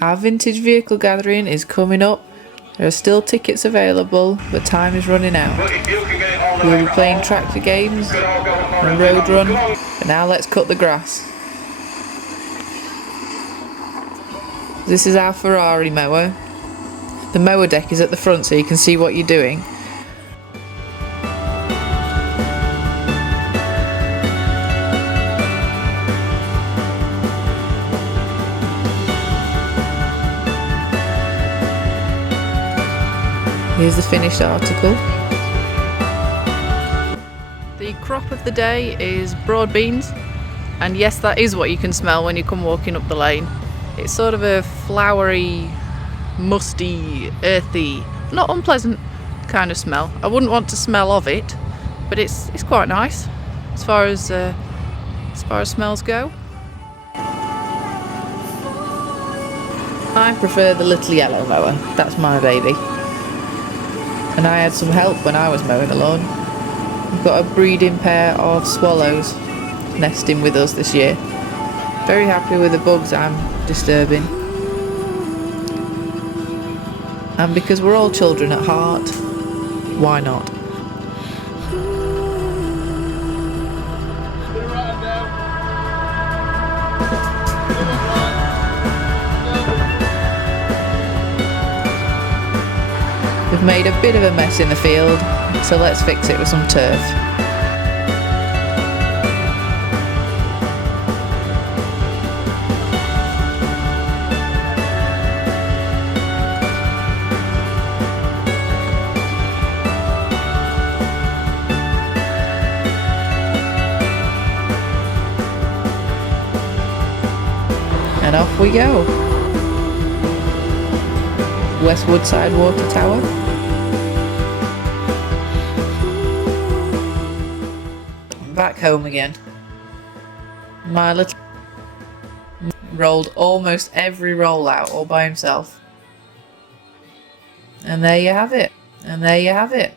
Our vintage vehicle gathering is coming up. There are still tickets available, but time is running out. We'll be playing tractor games and a road run, but now let's cut the grass. This is our Ferrari mower. The mower deck is at the front so you can see what you're doing. Here's the finished article. The crop of the day is broad beans, and yes, that is what you can smell when you come walking up the lane. It's sort of a flowery, musty, earthy, not unpleasant kind of smell. I wouldn't want to smell of it, but it's quite nice as far as smells go. I prefer the little yellow mower. That's my baby. And I had some help when I was mowing the lawn. We've got a breeding pair of swallows nesting with us this year. Very happy with the bugs I'm disturbing. And because we're all children at heart, why not? We've made a bit of a mess in the field, so let's fix it with some turf. And off we go. West Woodside Water Tower. Back home again. My little rolled almost every roll out all by himself. And there you have it. And there you have it.